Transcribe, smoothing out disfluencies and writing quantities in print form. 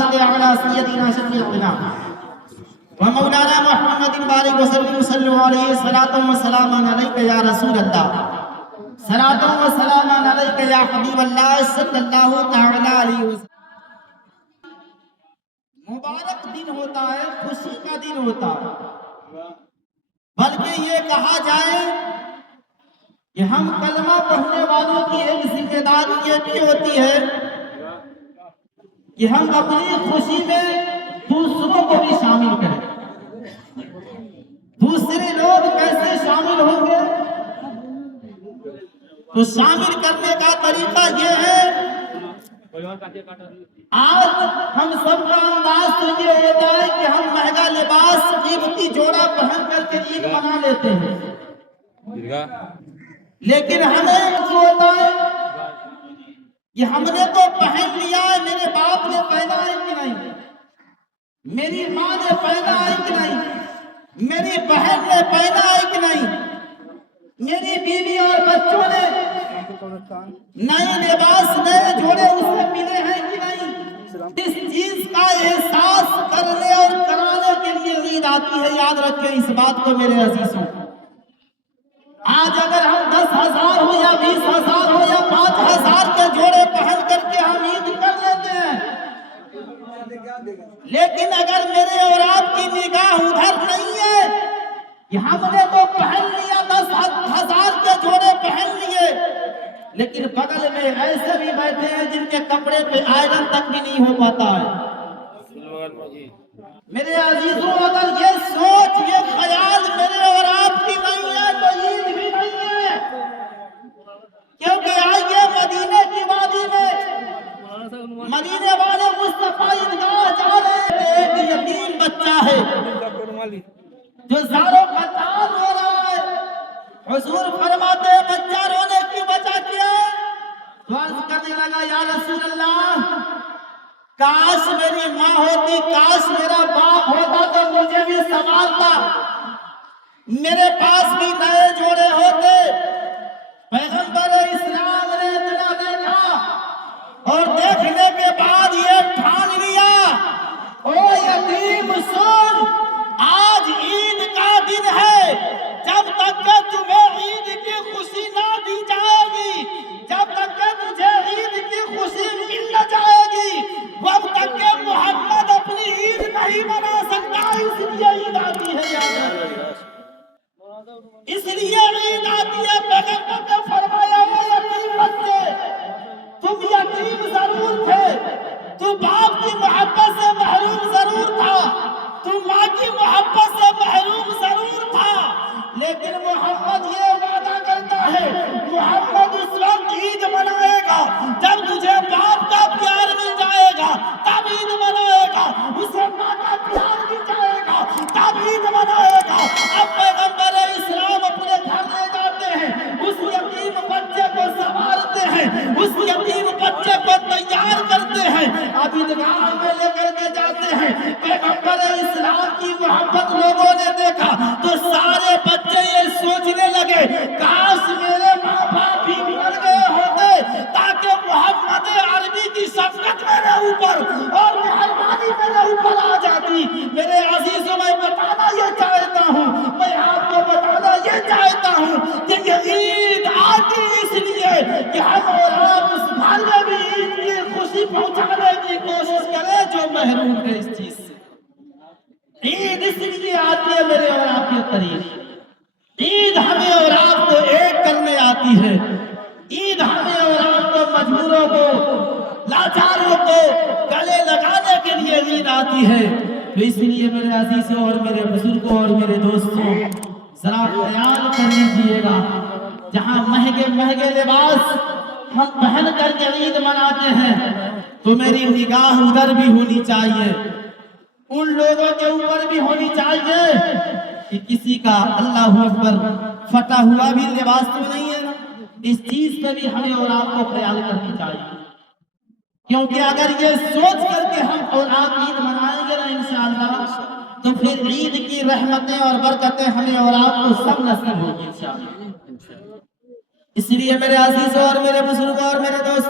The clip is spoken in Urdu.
صل على سيدنا شفيعنا ومولانا محمد بارك وسلم صلوا عليه صلاة وسلاما عليك يا رسول الله صلاة وسلاما عليك يا حبيب الله صلی اللہ تعالی علیہ وسلم. مبارک دن ہوتا ہے، خوشی کا دن ہوتا ہے، بلکہ یہ کہا جائے کہ ہم کلمہ پڑھنے والوں کی ایک ذمہ داری یہ بھی ہوتی ہے کہ ہم اپنی خوشی میں دوسروں کو بھی شامل کریں. دوسرے لوگ کیسے شامل ہوں گے؟ تو شامل کرنے کا طریقہ یہ ہے، آج ہم سب کا انداز تو یہ ہوتا ہے کہ ہم مہنگا لباس قیمتی جوڑا پہن کر کے عید منا لیتے ہیں، لیکن ہمیں جو ہوتا ہے کہ ہم نے تو پہن لیا ہے، میرے باپ نے پہنا ہے کہ نہیں، میری ماں نے پہنا ہے کہ نہیں، میری بہن نے پہنا ہے کہ نہیں، میری بیوی اور بچوں نے نئے لباس نئے جوڑے اسے ملے ہیں کہ نہیں. اس چیز کا احساس کرنے اور کرانے کے لیے عید آتی ہے. یاد رکھیں اس بات کو میرے عزیزوں. آج اگر ہم 10,000 ہو یا 20,000 ہو یا 5,000 کے جوڑے پہن کر کے ہم عید کر لیتے ہیں، لیکن اگر میرے اور آپ کی نگاہ ادھر نہیں ہے کہ ہم نے تو پہن لیا 10,000 کے جوڑے پہن لیے، لیکن بغل میں ایسے بھی بیٹھے ہیں جن کے کپڑے پہ آئرن تک بھی نہیں ہو پاتا ہے. میرے عزیزوں، اگر یہ سوچ یہ خیال میرے اور آپ کی نہیں ہے تو عید بھی نہیں ہے. کیونکہ آئیے مدینے کی وادی میں مدینے والے مصطفیٰ عیدگاہ جا رہے ہیں، ایک یتیم بچہ ہے جو زاروں کا تار رو رہا ہے. حضور فرماتے ہیں بچہ رونے کی وجہ کیا ہے؟ تو عرض کرنے لگا یا رسول اللہ، کاش میری ماں ہوتی، کاش میرا باپ ہوتا تو مجھے بھی سنبھالتا، میرے پاس بھی نئے جوڑے ہوتے. پیغمبر اسلام نے اتنا دیکھا اور دیکھنے کے بعد یہ ٹھان لیا، او یتیم سن، آج عید کا دن ہے، جب تک کہ تمہیں عید کی خوشی نہ دی جائے گی، جب تک کہ تجھے عید کی خوشی مل نہ جائے گی، وقت تک کہ محمد اپنی عید نہیں منا سکتا. اس لیے عید آتی ہے. یاد رکھیں، اس لیے عید آتی ہے. پیغمبر نے فرمایا وہ یتیم بچے، تم یتیم ضرور تھے، تو باپ کی محبت سے محروم ضرور تھا، تو ماں کی محبت سے محروم ضرور تھا، لیکن محمد یہ وعدہ کرتا ہے، محمد اس وقت عید منائے گا جب تجھے باپ کا پیار مل جائے گا، تب عید منائے گا. اسے ماں کا پیار مل جائے گا تب عید منائے گا. اب پیغمبر اسلام اپنے گھر لے جاتے ہیں، اس یتیم بچے کو سنبھالتے ہیں، اس یتیم بچے کو تیار کرتے ہیں، اب عیدگاہ میں لے کر کے جاتے ہیں. پیغمبر اسلام کی محبت لوگوں نے دیکھا تو سارے بچے یہ سوچنے لگے، کاش میرے ماں باپ بھی مر گئے ہوتے تاکہ محمد عربی کی شفقت میرے اوپر اور مہربانی میرے اوپر آ جاتی. میرے عزیزوں، میں بتانا یہ چاہتا ہوں، میں آپ کو بتانا یہ چاہتا ہوں کہ یہ عید آتی اس لیے کہ ہم اور آپ اس گھر میں بھی عید کی خوشی پہنچانے کی کوشش کریں جو محروم ہے اس چیز سے. عید اس لیے آتی ہے میرے اور آپ کے قریب. عید ہمیں اور آپ کو ایک کرنے آتی ہے. عید ہمیں اور آپ کو مجبوروں کو، لاچاروں کو گلے لگانے کے لیے عید آتی ہے. تو اس لیے میرے عزیزوں اور میرے بزرگوں اور میرے دوستوں، ذرا خیال کر لیجیے گا، جہاں مہنگے مہنگے لباس ہم پہن کر کے عید مناتے ہیں تو میری نگاہ ادھر بھی ہونی چاہیے، ان لوگوں کے اوپر بھی ہونی چاہیے کہ کسی کا اللہ اکبر پھٹا ہوا بھی لباس تو نہیں ہے نا. اس چیز پہ بھی ہمیں اور آپ کو خیال کرنی چاہیے، کیونکہ اگر یہ سوچ کر کے ہم اور آپ عید منائیں گے نا انشاءاللہ، تو پھر عید کی رحمتیں اور برکتیں ہمیں اور آپ کو سب نصیب ہوگی انشاءاللہ. اس لیے میرے عزیزوں اور میرے بزرگوں اور میرے دوستوں،